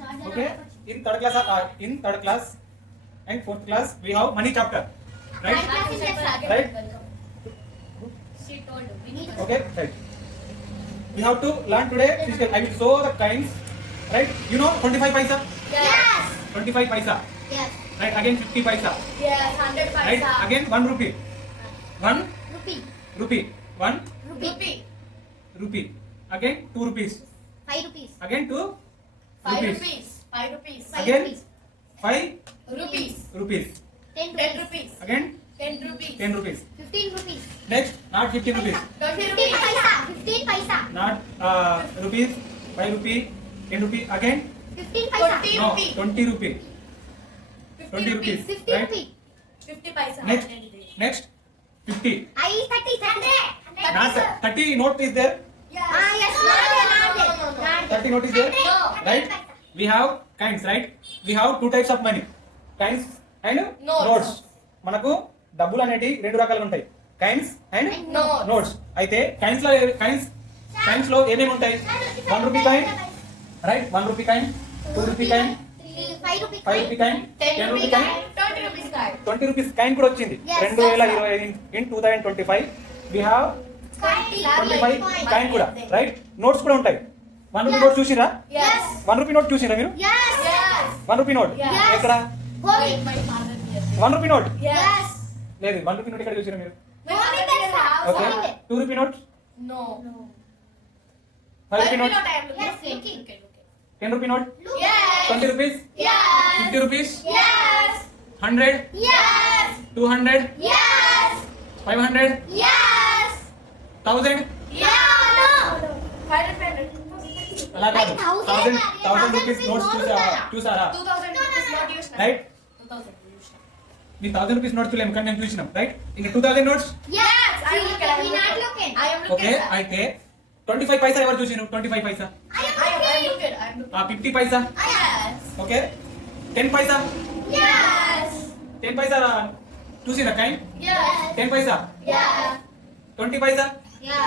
Okay. In third class and fourth class, we have money chapter, right? Right. She told Okay. Right. We have to learn today. I will show the coins. Right. You know 25 paisa. Yes. 25 paisa. Yes. Right. Again 50 paisa. Yes. 100 paisa. Right. Again 1 rupee. 1 Rupee. rupee. 1 Rupee. rupee. Again 2 rupees. 5 rupees. Again 2 5 rupees. rupees. 5 rupees. Again 5 rupees. rupees. 10 rupees. Again 10 rupees. 10 rupees. 15 rupees. Next, not 15 rupees. 20 rupees. 15 paisa. Not rupees, 5 rupee, 10 rupee. Again, 15 paisa. 20 no, 20 rupee. 20 rupees. 50 Right? rupees. 50 paisa. Next, 50. 30. Not 30 note is there. Yes. Not 30 note is there. No. Right? We have coins, right? We have two types of money. Coins and notes. మనకు డబ్బులు అనేటి రెండు రకాలుగా ఉంటాయి. కైన్స్ and notes. అయితే కైన్స్ లో ఏమేమి ఉంటాయి? 1 rupee coin, right? 1 rupee coin, 2 rupee coin, 5 rupee coin, 10 rupee coin, 20 rupees card. 20 rupees coin కూడా వచ్చింది. 2020 in 2025 we have 25 కాయిన్ కూడా, రైట్? నోట్స్ కూడా ఉంటాయి. 1 రూపీ నోట్ చూసిరా? Yes. 1 రూపీ నోట్ చూసిరా మీరు? Yes. 1 rupee note Yes. ఎక్కడ? Wait, my father. 1 rupee note Yes. లేదు. 1 రూపీ నోట్ ఎక్కడ చూసిరా మీరు? Okay. Okay. 2 rupee note, No. 5 rupee note, I am looking. 10 rupee note, Yes. 20 rupees, Yes. 50 rupees, Yes. 100, Yes. 200, Yes. 500, Yes. 1000. Yeah. No. 500. అలా కాదు. 1000 1000 rupees notes చూసారా? 2000 rupees not used. Right? 2000 used. నీ 1000 rupees notes చూడలేము కానీ నేను చూసినాం, right? ఇంకా 2000 notes. Yes. I am looking. I am looking. Okay. అయితే 25 పైసా ఎవరు చూసినారు? 25 paisa. I am looking. 50 paisa. Yes. Okay. 10 paisa. Yes. 10 paisa చూసిరా coin? Yes. 10 paisa. Yeah. 20 paisa. Yeah.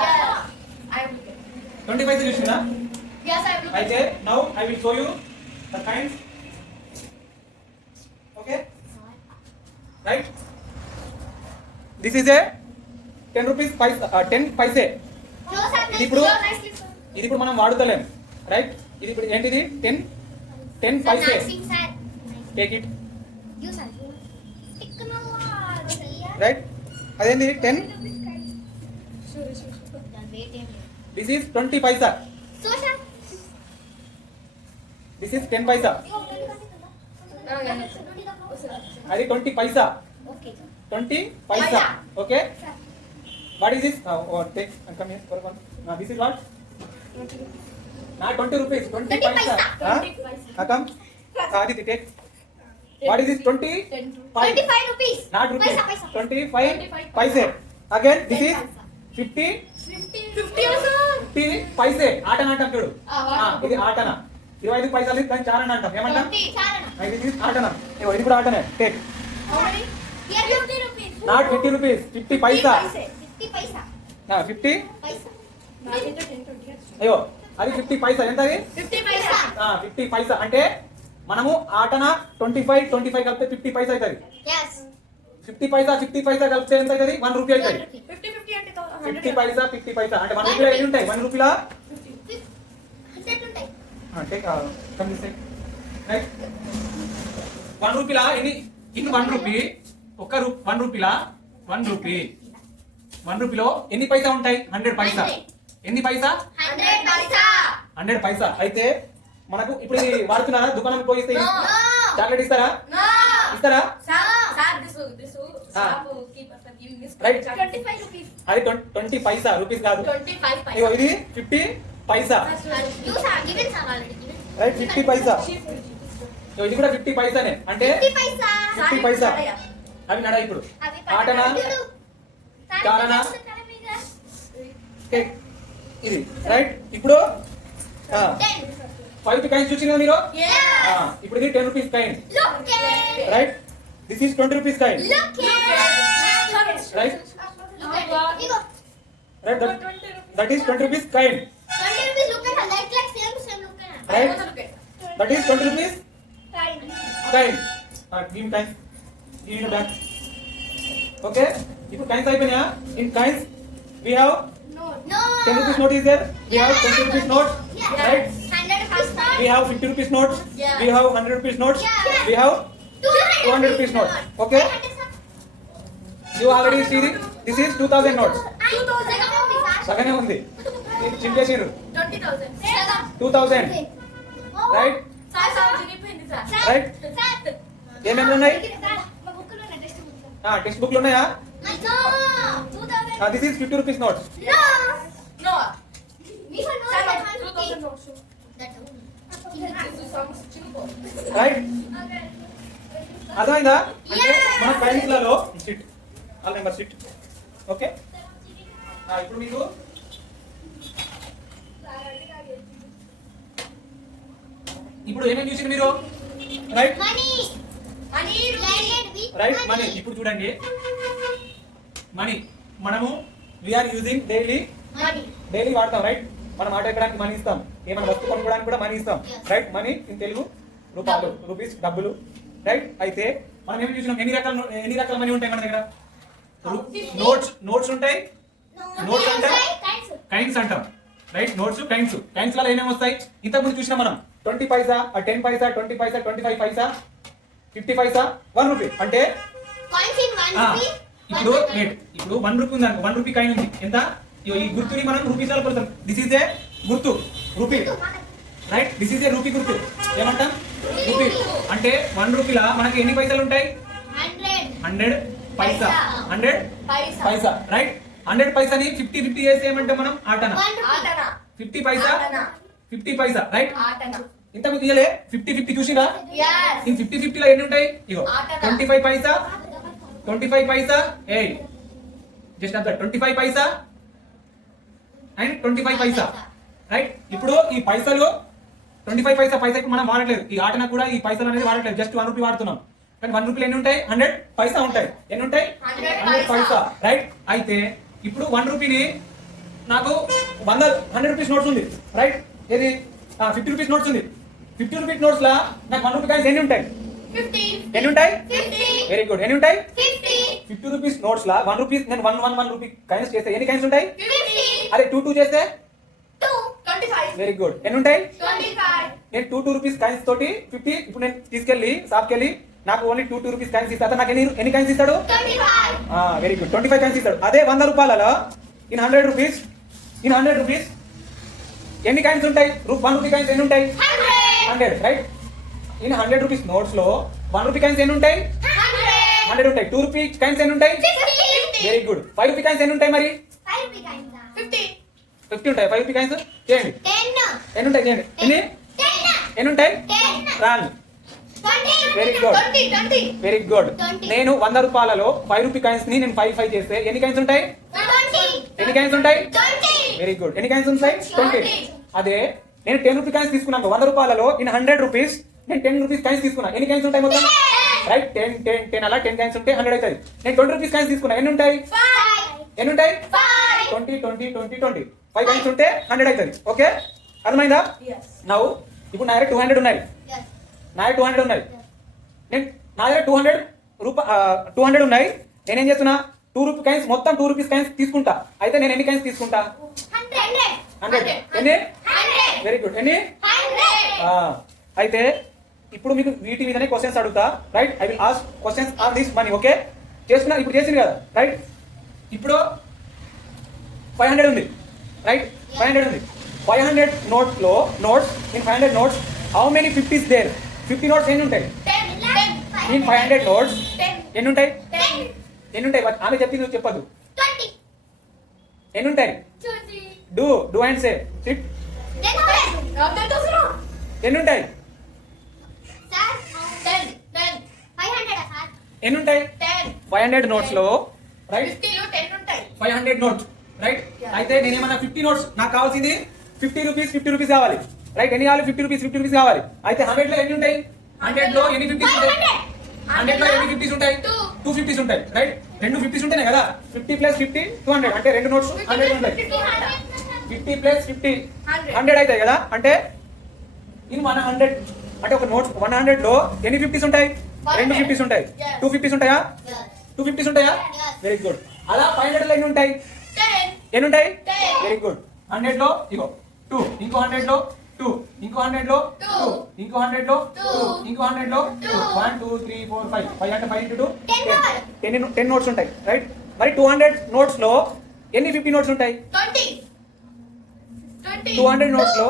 I am looking. 20 paisa చూసిరా? Yes, I am looking. అయితే now I will show you the coins. Okay, right? This is a 10 rupees paisa, 10 paise. ఇది ఇప్పుడు మనం వాడుతలేం, right? ఇది ఇప్పుడు ఏంటిది? 10 paise. Take it, right? అదేంటి? 10. This is 20 paisa. This is 10 paisa. అది 20 paisa. 20 paisa. Okay. What is this? Take and come here for one. This is what? నా 20 rupees. 20 paisa. Come. అది take. What is this? 25 rupees. Not rupees. Paisa. 25 paise. Again this is 50 paise. ఆటన అంటాం చూడు. ఇది ఆటన. 25 పైసలు దాన్ని చారణ అంటాం. ఏమంటాం? ఇది ఆటన. ఇది కూడా ఆటనే. టేక్. Not 50 rupees. 50 పైసా. 50. అయ్యో, అది 50 పైసా. ఎంత అది? 50 పైసా. అంటే మనము ఆటన 25 కలిపితే 50 పైసా అవుతుంది. 50 పైసా కలిపితే ఎంత అవుతుంది? 1 రూపీ అవుతుంది. 50 పైసా 50 పైసా అంటే 1 రూపీలో ఎన్ని ఉంటాయి? 1 రూపీలా take come this side, right? 1 రూపీలా ఎన్ని? In 1 rupee. 1 రూపీలా 1 రూపీ. 1 రూపీలో ఎన్ని పైసా ఉంటాయి? 100 పైసా. ఎన్ని పైసా? 100 పైసా. అయితే మనకు ఇప్పుడు ఇది వాడుతున్నారా? దుకాణంకి పోయిస్తే చాక్లెట్ ఇస్తారా? ఇస్తారా? రైట్? అది 20 పైసా. రూపీస్ కాదు. ఇగో ఇది 50 పైసా, రైట్? 50 పైసా. ఇగో ఇది కూడా 50 పైసానే. అంటే 50 పైసా. అవి నడ. ఇప్పుడు ఆటన, చారణ, టేక్. ఇది రైట్. ఇప్పుడు 5 కాయిన్స్ చూసిన మీరు. ఇప్పుడు ఇది 10 rupees coin, right? This is 20 rupees coin, right? Right, that is 20 rupees coin. 20 rupees look at like same look at. Right? That is 20 rupees. Fine. Kind. Give me kind. Give me back. Okay. ఇప్పుడు coins అయిపోయినా? In coins we have No. No. 10 rupees note is there. We have 20 rupees note. Yeah. Right. 100 rupees note. We have 50 rupees notes. Yeah. We have 100 rupees notes. Yeah. We have 200 rupees note. Okay. You already see this is 2000 notes. 2000. సగనే ఉంది. ఇది చింపేసిరు. 20,000. 2000. Right? Right? ఏమేమి ఉన్నాయి? Text బుక్లు ఉన్నాయా? This is 50 rupees notes. Right? అర్థమైందా? అంటే మన కాయిన్స్లలో SIT all number SIT. Okay. ఇప్పుడు మీకు ఇప్పుడు ఏమేమి చూసిండ్రు మీరు? Right right money. ఇప్పుడు చూడండి మనీ మనము వీఆర్ యూజింగ్ డైలీ వాడతాం. రైట్? మనం ఆటో ఎక్కడానికి మనీ ఇస్తాం, ఏమైనా వస్తువు కొనుక్కోవడానికి కూడా మనీ ఇస్తాం. రైట్? మనీ ఇన్ తెలుగు రూపాయలు, రూపీస్ డబ్బులు. రైట్? అయితే మనం ఏమి చూసినాం, ఎన్ని రకాల మనీ ఉంటాయి మన దగ్గర? నోట్స్ ఉంటాయి, నోట్స్ అంటాం, కైన్స్ అంటాం. రైట్? నోట్స్, కైన్స్ లలో ఏమేమి వస్తాయి? ఇంతకుముందు చూసినాం మనం 20 పైసా, 10 పైసా, 20 పైసా, 25 పైసా, 50 పైసా, 1 రూపీ. అంటే ఇప్పుడు 1 రూపీ ఉంది, 1 రూపీ కాయిన్ ఉంది. ఎంత? ఈ గుర్తుని మనం రూపీస్ లో కొలుస్తాం. దిస్ ఈజ్ ఏ గుర్తు, rupee. Right? This is A rupee గుర్తు. ఏమంటాం? రూపీ. అంటే 1 రూపీలా మనకి ఎన్ని పైసలు ఉంటాయి? 100 పైసా. 100 పైసా. రైట్? 100 పైసాని 50 చేస్తే ఏమంటాం మనం? ఆటనా. 50 పైసా, 50 పైసా. రైట్? ఇంతకు తీయలే 50 చూసిరా? ఈ 50 లో ఎన్ని ఉంటాయి? ఇగో 25 పైసా, 25 పైసా, జస్ట్ అంత 25 పైసా అండ్ 25 పైసా. రైట్? ఇప్పుడు ఈ పైసలు 25 పైసాకి మనం వాడట్లేదు. ఈ ఆటన కూడా ఈ పైసలు అనేది వాడట్లేదు, జస్ట్ 1 రూపీ వాడుతున్నాం. కానీ 1 రూపీలు ఎన్ని ఉంటాయి? 100 పైసా ఉంటాయి. ఎన్ని ఉంటాయి? 100 పైసా. రైట్? అయితే ఇప్పుడు 1 రూపీని నాకు 100 రూపీస్ నోట్స్ ఉంది. రైట్? ఏది 50 రూపీస్ నోట్స్ ఉంది. 50 రూపీస్ నోట్స్ లా నాకు 1 రూపీ కాయిన్స్ ఎన్ని ఉంటాయి? 50. ఎన్ని ఉంటాయి? 50. Very good. ఎన్ని ఉంటాయి? 50. 50 రూపీస్ నోట్స్ లా 1 రూపీస్ నేను 1 రూపీ కాయిన్స్ చేస్తే ఎన్ని కాయిన్స్ ఉంటాయి? 50. అదే 2 చేస్తే 25. Very good. ఎన్ని ఉంటాయి? 25. నేను 2 రూపీస్ కాయిన్స్ తోటి 50 ఇప్పుడు నేను తీసుకెళ్లి షాప్కి వెళ్ళి నాకు ఓన్లీ 2 రూపీస్ కాయిన్స్ ఇస్తా. నాకు ఎన్ని కాయిన్స్ ఇస్తాడు? 25. Very good. 25 కాయిన్స్ ఇస్తాడు. అదే 100 రూపాయలలో ఇన్ 100 రూపీస్ ఎన్ని కాయిన్స్ ఉంటాయి? 1 రూపీ కాయిన్స్ ఎన్ని ఉంటాయి? 100. రైట్? ఇన్ 100 రూపీస్ నోట్స్ లో 1 రూపీ కాయిన్స్ ఎన్ని ఉంటాయి? 100 ఉంటాయి. 2 రూపీ కాయిన్స్ ఎన్ని ఉంటాయి? 50. Very good. 5 రూపీ కాయిన్స్ ఎన్ని ఉంటాయి మరి? 50. 50 ఉంటాయి. 5 రూపీ కాయిన్స్ చేయండి. 10. ఎన్ని ఉంటాయి? చేయండి. ఎన్ని ఉంటాయి? 10. Wrong. 20. Very good. 20. Very good. 20. నేను 100 రూపాయలలో 5 రూపీ కాయిన్స్ ని నేను 5 చేస్తే ఎన్ని కాయిన్స్ ఉంటాయి? 20. ఎన్ని కాయిన్స్ ఉంటాయి? 20. Very good. ఎన్ని కాయిన్స్ ఉంటాయి? 20. అదే నేను 10 రూపీ కాయిన్స్ తీసుకున్నాను 100 రూపాయలలో ఇన్ 100 రూపీస్ నేను 10 రూపీస్ కాయిన్స్ తీసుకున్నా. ఎన్ని కాయిన్స్ ఉంటాయి మొత్తం? రైట్? 10 అలా 10 కాయిన్స్ ఉంటే 100 అవుతుంది. నేను 20 రూపీస్ కాయిన్స్ తీసుకున్నా. ఎన్ని ఉంటాయి? 5. ఎన్ని ఉంటాయి? 5. 20. 5 కాయిన్స్ ఉంటే 100 అవుతుంది. ఓకే? అర్థమైందా? నౌ ఇప్పుడు నా దగ్గర 200 ఉన్నాయి. నా దగ్గర 200 ఉన్నాయి. నా దగ్గర 200 ఉన్నాయి. నేనేం చేస్తున్నా? 2 రూపీ కాయిన్స్ మొత్తం 2 రూపీస్ కాయిన్స్ తీసుకుంటా. అయితే నేను ఎన్ని కాయిన్స్ తీసుకుంటా? 100. ఎన్ని? Very good. ఎన్ని? 100. అయితే ఇప్పుడు మీకు వీటి మీదనే క్వశ్చన్స్ అడుగుతా. Right? I will ask questions on this money. Okay? చేస్తున్నా. ఇప్పుడు చేసింది కదా. రైట్? ఇప్పుడు 500 ఉంది. రైట్? 500 ఉంది. 500 notes in 500 notes how many 50s there? 50 notes ఎన్ని ఉంటాయి? 10. In 500 notes 10. ఎన్ని ఉంటాయి? 10. ఎన్ని ఉంటాయి? ఆమె చెప్పింది నువ్వు చెప్పద్దు. 20. ఎన్ని ఉంటాయి? 20. Do and say. సిట్. 10. ఎన్ని ఉంటాయి? 500. ఎన్ని ఉంటాయి? 10. 500 నోట్స్ లో రైట్? 50 లో 10 ఉంటాయి. 500 నోట్స్. రైట్? అయితే నేనేమన్నా 50 నోట్స్ నాకు కావాల్సింది 50 రూపీస్ కావాలి. రైట్? ఎన్ని కావాలి? 50 రూపీస్ కావాలి. అయితే 100 లో ఎన్ని ఉంటాయి? 100 లో ఎన్ని 50s ఉంటాయి? 100 లో ఎన్ని 50s ఉంటాయి? 2 50s ఉంటాయి. రైట్? 2 50s ఉంటాయి కదా. 50 + 50 200 అంటే 2 నోట్స్ 100 ఉంటాయి. 50 + 50 100 అవుతాయి కదా. అంటే ఇన్ 100 అంటే ఒక నోట్స్ 100 లో ఎన్ని 50s ఉంటాయి? 2 50s ఉంటాయి. 2 50s ఉంటాయా? 2 50s ఉంటాయా? Very good. అలా 500 లో ఎన్ని ఉంటాయి? 10. ఎన్ని ఉంటాయి? 10. Very good. 100 లో ఇగో 2, ఇంకో 100 లో 2, ఇంకో 100 లో 2, ఇంకో 100 లో 2, ఇంకో 100 లో 2, 1 2 3 4 5 5 అంటే 5 into 2 10 నోట్స్ ఉంటాయి రైట్. మరి 200 నోట్స్ లో ఎన్ని 50 నోట్స్ ఉంటాయి? 20. 200 నోట్స్ లో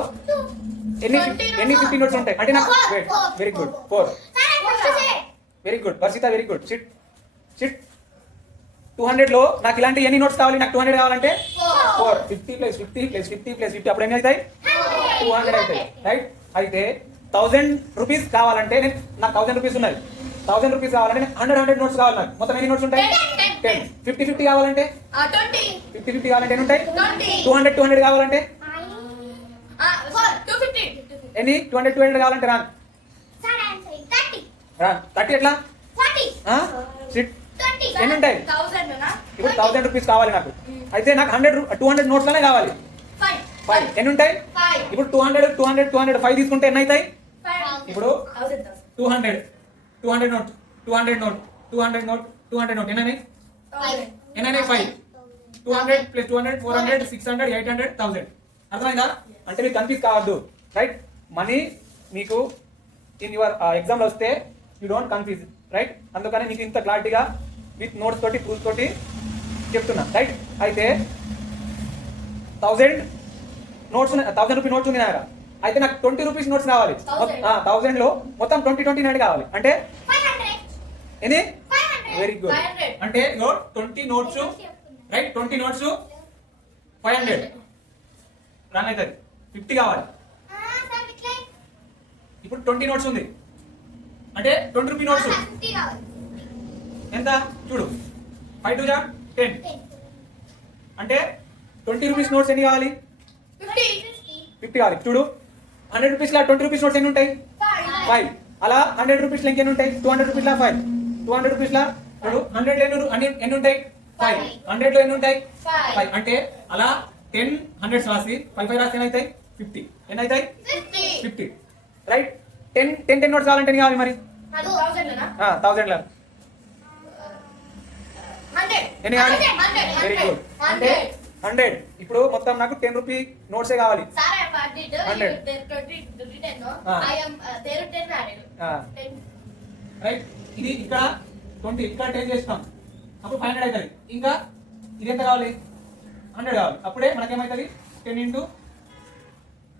ఎన్ని 20 50 నోట్స్ ఉంటాయి? అంటే నాకు wait. Very good. 4. Sir, first say. Very good Varshita, very good. Sit sit. 200 లో నాకు ఇలాంటి ఎన్ని నోట్స్ కావాలి? నాకు 200 కావాలంటే 4. 50 ప్లస్ 50 ప్లస్ 50 ప్లస్ 50 అప్పుడు ఎన్ని అవుతాయి? 200 అవుతాయి రైట్. అయితే 1000 రూపీస్ కావాలంటే నాకు 1000 రూపీస్ ఉన్నాయి. 1000 రూపీస్ కావాలంటే 100 నోట్స్ కావాలి. నాకు మొత్తం ఎన్ని నోట్స్ ఉంటాయి? 10. 50 50 కావాలంటే 20. 50 50 కావాలంటే ఎన్ని ఉంటాయి? 20. 200 కావాలంటే 250. ఎన్ని? 200 కావాలంటే రాన్ Sir, I'm saying 30. రాన్ 30 ఎట్లా? 40. సిట్. 20. ఎన్ని ఉంటాయి? 1000 నా? ఇప్పుడు 1000 రూపీస్ కావాలి నాకు. అయితే నాకు 200 నోట్స్ లోనే కావాలి. 5. 5 ఎన్ని ఉంటాయి? 5. ఇప్పుడు 200 5 తీసుకుంటే ఎన్ని అవుతాయి? 5. ఇప్పుడు 200 నోట్ 200 నోట్ 200 నోట్ 200 నోట్ ఎన్ని 5. ఎన్ని 5 200 ప్లస్ 200 400 600 800 1000. అర్థమైందా? అంటే మీకు కన్ఫ్యూజ్ కావద్దు రైట్. మనీ మీకు ఇన్ యువర్ ఎగ్జామ్ లో వస్తే యూ డోంట్ కన్ఫ్యూజ్ రైట్. అందుకని మీకు ఇంత క్లారిటీగా విత్ నోట్స్ తోటి ప్రూఫ్ తోటి చెప్తున్నా రైట్. అయితే 1000 నోట్స్ 1000 రూపీ నోట్స్ ఉంది నా దగ్గర. అయితే నాకు 20 రూపీస్ నోట్స్ కావాలి. 1000 లో మొత్తం 20 కావాలి అంటే 500. ఎన్ని? 500. Very good. 500. అంటే 20 నోట్స్ రైట్. 20 నోట్స్ 500 రన్ అవుతుంది. 50 కావాలి. Sir, which line? ఇప్పుడు 20 నోట్స్ ఉంది అంటే 20 రూపీ నోట్స్ 50 కావాలి. ఎంత చూడు. 5 2 10 10. అంటే 20 రూపీస్ నోట్స్ ఎన్ని కావాలి? 50. 50 కావాలి. చూడు 100 రూపీస్ లా 20 రూపీస్ నోట్స్ ఎన్ని ఉంటాయి? 5. అలా 100 రూపీస్ లో ఎన్ని ఉంటాయి? 200 రూపీస్ లా 5. 200 రూపీస్ లా చూడు 100 లో ఎన్ని ఉంటాయి? 5. 100 లో ఎన్ని ఉంటాయి? 5. అంటే అలా 10 100s రాసి 5 5 రాసి ఎన్ని అవుతాయి? 50. ఎన్ని అవుతాయి? 50 రైట్. 10 నోట్స్ కావాలంటే ఎన్ని కావాలి మరి? 1000 నా? 1000 లా 100. ఎన్ని కావాలి? 100. Very good. అంటే 100. ఇప్పుడు మొత్తం నాకు 10 రూపీ నోట్సే కావాలి. Sir, I have did 100. 20 no. Ah. I am there 10 added. 10. Right. ఇది ఇక్కడ 20 ఇక్కడ 10 చేస్తాం అప్పుడు 500 అవుతుంది. ఇంకా ఇది ఎంత కావాలి? 100 కావాలి. అప్పుడే మనకేమవుతుంది? 10 into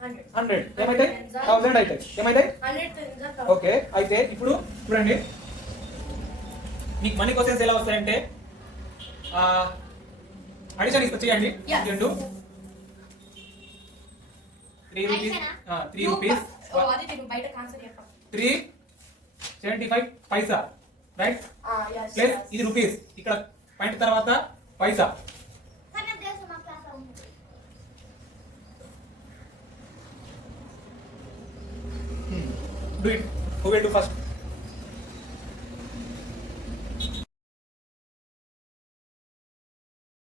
100 ఏమవుతాయి? 1000 అవుతాయి. ఏమవుతాయి? 100. ఓకే. అయితే ఇప్పుడు చూడండి మీకు మనీ క్వశ్చన్స్ ఎలా వస్తాయంటే అడిషన్ ఇస్తా చేయండి. Yes. 3 రూపీస్ 3 రూపీస్ Oh, అది నేను బయట కాన్సర్ చేస్తాను. 3.75 పైసా రైట్. Yes. ప్లస్ ఇది రూపీస్ ఇక్కడ పాయింట్ తర్వాత పైసా. Do it. Who will do first?